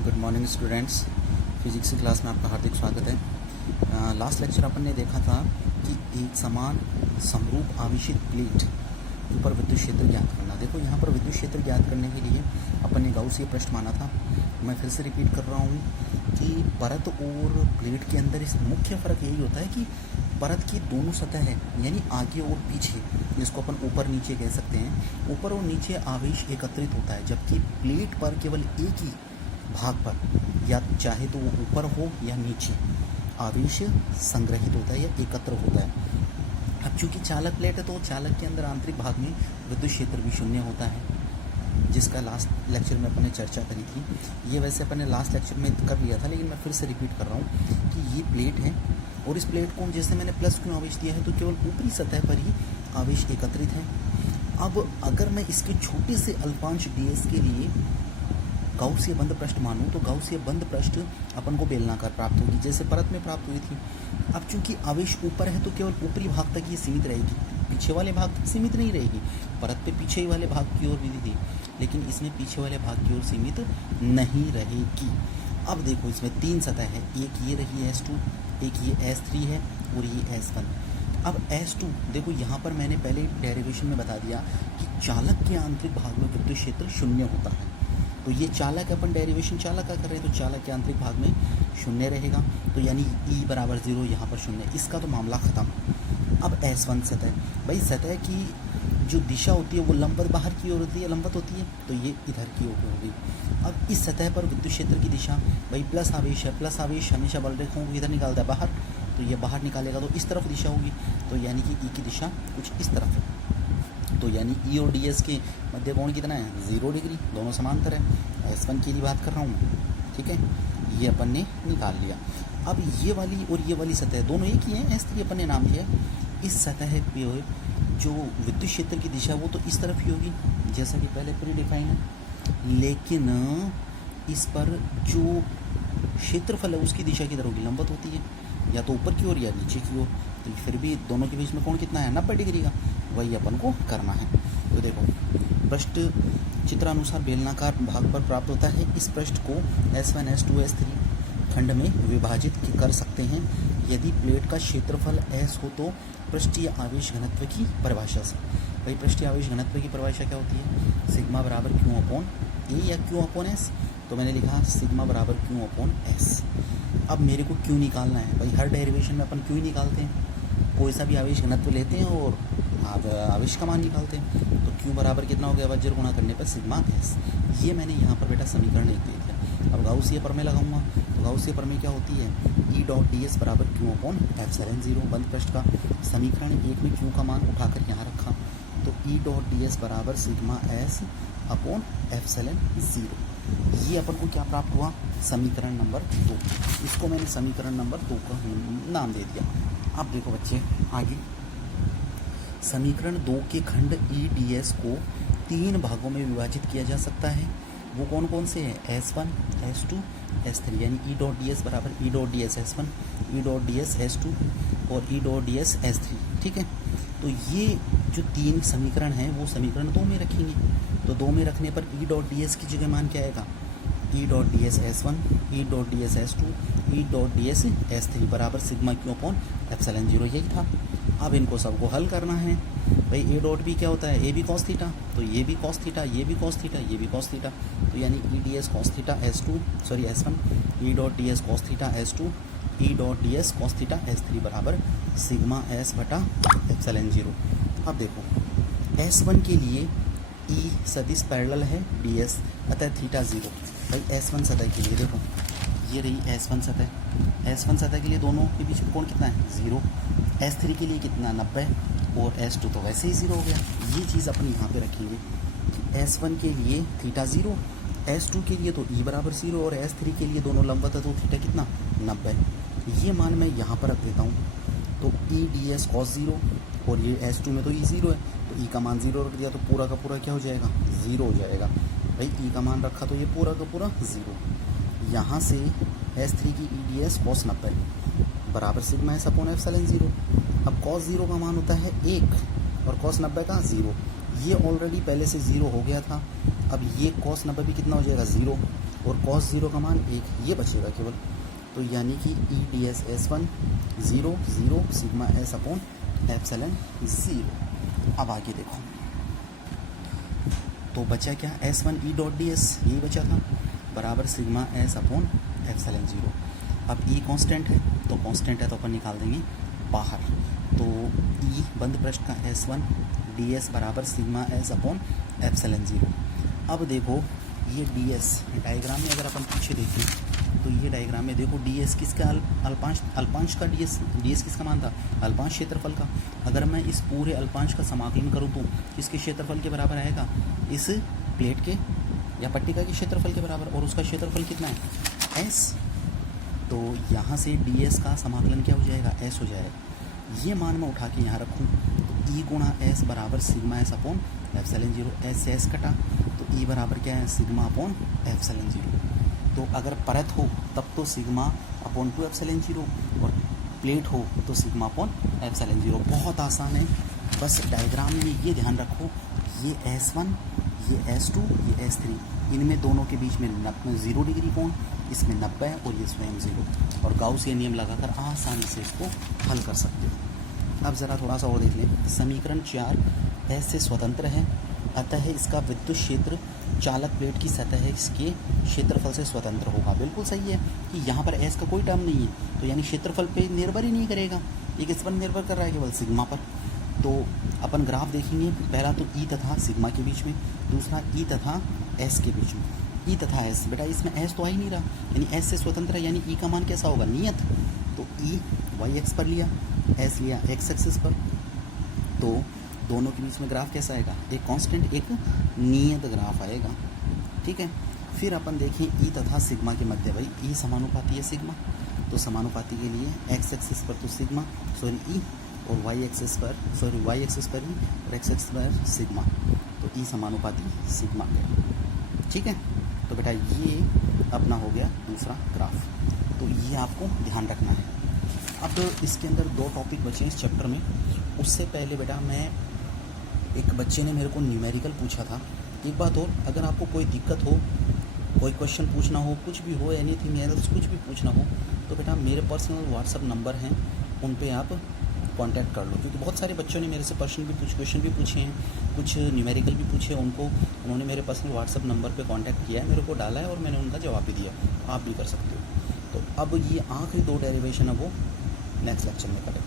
Good morning students. Physics की class में आपका हार्दिक स्वागत है। लास्ट लेक्चर अपन ने देखा था कि एक समान समरूप आवेशित प्लेट के ऊपर विद्युत क्षेत्र ज्ञात करना। देखो यहाँ पर विद्युत क्षेत्र ज्ञात करने के लिए अपन ने गाउसीय पृष्ठ माना था। मैं फिर से रिपीट कर रहा हूँ कि परत और प्लेट के अंदर इस मुख्य फ़र्क यही होता है कि परत की दोनों सतह है, यानी आगे और पीछे, जिसको अपन ऊपर नीचे कह सकते हैं, ऊपर और नीचे आवेश एकत्रित होता है, जबकि प्लेट पर केवल एक ही भाग पर, या चाहे तो वो ऊपर हो या नीचे, आवेश संग्रहित होता है या एकत्र होता है। अब चूंकि चालक प्लेट है तो चालक के अंदर आंतरिक भाग में विद्युत क्षेत्र भी शून्य होता है, जिसका लास्ट लेक्चर में अपन ने चर्चा करी थी। ये वैसे अपन ने लास्ट लेक्चर में कर लिया था, लेकिन मैं फिर से रिपीट कर रहा हूँ कि ये प्लेट है और इस प्लेट को जैसे मैंने प्लस क्यों आवेश दिया है, तो केवल ऊपरी सतह पर ही आवेश एकत्रित है। अब अगर मैं इसके छोटे से अल्पांश ds के लिए गाउसीय बंद पृष्ठ मानूं, तो गाउसीय बंद पृष्ठ अपन को बेलनाकार प्राप्त होगी, जैसे परत में प्राप्त हुई थी। अब चूंकि आवेश ऊपर है तो केवल ऊपरी भाग तक ही सीमित रहेगी, पीछे वाले भाग तक सीमित नहीं रहेगी। परत पे पीछे वाले भाग की ओर विधि थी, लेकिन इसमें पीछे वाले भाग की ओर सीमित नहीं रहेगी। अब देखो इसमें तीन सतह है, एक ये रही S2, एक ये S3 है और ये S1। अब S2 देखो, यहाँ पर मैंने पहले डेरिवेशन में बता दिया कि चालक के आंतरिक भाग में विद्युत क्षेत्र शून्य होता है। तो ये चालक, अपन डेरिवेशन चालक का कर रहे हैं, तो चालक के आंतरिक भाग में शून्य रहेगा, तो यानी E बराबर 0, यहाँ पर शून्य। इसका तो मामला ख़त्म। अब S1 सतह, भाई सतह की जो दिशा होती है वो लंबवत बाहर की ओर होती है, लंबवत होती है, तो ये इधर की ओर होगी। अब इस सतह पर विद्युत क्षेत्र की दिशा, भाई प्लस आवेश है, प्लस आवेश हमेशा बल रेखाओं को इधर निकालता है बाहर, तो ये बाहर निकालेगा तो इस तरफ दिशा होगी, तो यानी कि E की दिशा कुछ इस तरफ है। तो यानी E और ds के मध्य कोण कितना है? 0 डिग्री, दोनों समांतर है। S1 की बात कर रहा हूँ मैं, ठीक है, ये अपन ने निकाल लिया। अब ये वाली और ये वाली सतह दोनों एक ही हैं, S3 अपन ने नाम दिया है। इस सतह पे जो विद्युत क्षेत्र की दिशा वो तो इस तरफ ही होगी, जैसा कि पहले प्री डिफाइन है, लेकिन इस पर जो क्षेत्रफल है उसकी दिशा किधर होगी? लंबवत होती है, या तो ऊपर की ओर या नीचे की ओर। तो फिर भी दोनों के बीच में कोण कितना है? 90 डिग्री का। वही अपन को करना है। तो देखो, पृष्ठ चित्रानुसार बेलनाकार भाग पर प्राप्त होता है। इस पृष्ठ को S1, S2, S3 खंड में विभाजित कर सकते हैं यदि प्लेट का क्षेत्रफल S हो तो पृष्ठीय आवेश घनत्व की परिभाषा से। भाई पृष्ठीय आवेश घनत्व की परिभाषा क्या होती है? सिग्मा बराबर Q अपॉन A या Q अपॉन S। तो मैंने लिखा सिग्मा बराबर Q अपॉन S। अब मेरे को Q निकालना है। भाई हर डेरिवेशन में अपन Q ही निकालते हैं, कोई सा भी आवेश घनत्व लेते हैं और आवेश का मान निकालते हैं। तो Q बराबर कितना हो गया? वज्र गुणा करने पर सिग्मा S। ये मैंने यहाँ पर बेटा समीकरण एक दे दिया। अब गाउसीय प्रमेय लगाऊंगा, तो गाउसीय प्रमेय क्या होती है? E डॉट ds बराबर Q अपॉन एप्सिलॉन 0। बंद पृष्ठ का समीकरण एक में Q का मान उठाकर यहाँ रखा, तो E डॉट ds बराबर सिग्मा S अपॉन एप्सिलॉन 0। ये अपन को क्या प्राप्त हुआ? समीकरण नंबर 2। इसको मैंने समीकरण नंबर 2 का नाम दे दिया। अब देखो बच्चे आगे, समीकरण 2 के खंड E ds को 3 भागों में विभाजित किया जा सकता है। वो कौन कौन से हैं? S1, S2, S3, यानी E डॉट ds बराबर E dot ds S1, E dot ds S2 और E डॉट ds S3। ठीक है, तो ये जो 3 समीकरण हैं वो समीकरण 2 में रखेंगे। तो 2 में रखने पर E डॉट ds की जगह मान क्या आएगा? E dot ds S1, E dot ds S2, E dot ds S3 बराबर सिग्मा Q अपॉन एप्सिलॉन 0। यही था। अब इनको सबको हल करना है। भाई A डॉट भी क्या होता है? A भी कॉस थीटा, तो ये भी कॉस थीटा, ये भी कॉस थीटा, ये भी कॉस थीटा, तो यानी E ds cos theta S1, E dot ds cos theta S2, E dot ds cos theta S3 बराबर सिग्मा S बटा एप्सिलॉन 0। अब देखो S1 के लिए E सदिश पैरेलल है ds, अतः थीटा 0। भाई S1 सतह के लिए देखो, ये रही S1 सतह। S1 सतह के लिए दोनों के बीच में कोण कितना है? 0। S3 के लिए कितना? 90। और S2 तो वैसे ही 0 हो गया। ये चीज़ अपन यहाँ पे रखेंगे कि S1 के लिए थीटा 0, S2 के लिए तो E बराबर 0 और S3 के लिए दोनों लंबवत है तो थीटा कितना? 90। ये मान मैं यहाँ पर रख देता हूँ। तो E ds cos 0 और ये S2 में तो E 0 है, तो E का मान 0 रख दिया, तो पूरा का पूरा क्या हो जाएगा? 0 हो जाएगा। भाई E का मान रखा तो ये पूरा का पूरा 0। यहाँ से S3 की E ds cos 90 बराबर सिग्मा S अपॉन एप्सिलॉन 0। अब cos 0 का मान होता है 1 और cos 90 का 0। ये ऑलरेडी पहले से 0 हो गया था। अब ये cos 90 भी कितना हो जाएगा? 0। और कॉस ज़ीरो का मान 1, ये बचेगा केवल। तो यानी कि E D S S1 0 0 sigma S upon epsilon 0। अब आगे देखो, तो बचा क्या, S1 E dot D S, यही बचा था, बराबर सिग्मा एस अपॉन एप्सिलॉन 0। अब ई कांस्टेंट है, तो कांस्टेंट है तो अपन निकाल देंगे बाहर। तो ई बंद पृष्ठ का S1 डी एस बराबर सिग्मा एस अपॉन एप्सिलॉन 0। अब देखो ये डी एस डायग्राम में अगर अपन पीछे देखें तो ये डायग्राम में देखो डी एस किसका, अल्पांश का डी एस किसका मान था, अल्पांश क्षेत्रफल का। अगर मैं इस पूरे अल्पांश का समाकलन करूँ तो किसके क्षेत्रफल के बराबर आएगा, इस प्लेट के या पट्टिका के क्षेत्रफल के बराबर, और उसका क्षेत्रफल कितना है, एस। तो यहाँ से डी एस का समाकलन क्या हो जाएगा, एस हो जाएगा। ये मान मैं उठा के यहाँ रखूँ तो ई गुणा एस बराबर sigma S upon epsilon 0। S से एस कटा तो ई बराबर क्या है, सिग्मा अपॉन एप्सिलॉन 0। तो अगर परत हो तब तो सिग्मा अपॉन 2 एप्सिलॉन 0, और प्लेट हो तो सिग्मा अपॉन एप्सिलॉन 0। बहुत आसान है, बस डायग्राम में ये ध्यान रखो, ये S1, ये S2, ये S3, इनमें दोनों के बीच में 0 डिग्री कोण, इसमें 90 है और ये स्वयं 0, और गाउसियन नियम लगाकर आसानी से इसको हल कर सकते हो। अब ज़रा थोड़ा सा और देख लें। समीकरण 4 S से स्वतंत्र है, अतः इसका विद्युत क्षेत्र चालक प्लेट की सतह इसके क्षेत्रफल से स्वतंत्र होगा। बिल्कुल सही है कि यहाँ पर S का कोई टर्म नहीं है, तो यानी क्षेत्रफल पे निर्भर ही नहीं करेगा, ये किस पर निर्भर कर रहा है, केवल सिग्मा पर। तो अपन ग्राफ देखेंगे, पहला तो ई तथा सिग्मा के बीच में, दूसरा ई तथा एस के बीच में। ई तथा एस, बेटा इसमें एस तो आ ही नहीं रहा, यानी एस से स्वतंत्र है, यानी ई का मान कैसा होगा, नियत। तो ई वाई एक्स पर लिया, एस लिया एक्स एक्सिस पर, तो दोनों के बीच में ग्राफ कैसा आएगा, एक कांस्टेंट एक नियत ग्राफ आएगा। ठीक है, फिर अपन देखें ई तथा सिग्मा के मध्य, भाई ई समानुपाती है सिग्मा, तो समानुपाती के लिए एक्स एक्सिस पर तो सिग्मा ई, और वाई एक्सिस पर भी, और एक्स एक्सिस पर सिग्मा, तो ई समानुपाती सिग्मा का। ठीक है, तो बेटा ये अपना हो गया दूसरा ग्राफ, तो ये आपको ध्यान रखना है। अब इसके अंदर 2 टॉपिक बचे इस चैप्टर में। उससे पहले बेटा एक बच्चे ने मेरे को न्यूमेरिकल पूछा था। एक बात और, अगर आपको कोई दिक्कत हो, कोई क्वेश्चन पूछना हो, कुछ भी हो, एनीथिंग एल्स कुछ भी पूछना हो, तो बेटा मेरे पर्सनल व्हाट्सअप नंबर हैं, उन पे आप कांटेक्ट कर लो, क्योंकि बहुत सारे बच्चों ने मेरे से क्वेश्चन भी पूछे हैं, कुछ न्यूमेरिकल भी पूछे, उन्होंने मेरे पर्सनल व्हाट्सअप नंबर पे कांटेक्ट किया है, मेरे को डाला है और मैंने उनका जवाब भी दिया। आप भी कर सकते हो। तो अब ये आखिरी 2 डेरिवेशन है वो नेक्स्ट लेक्चर में करेंगे।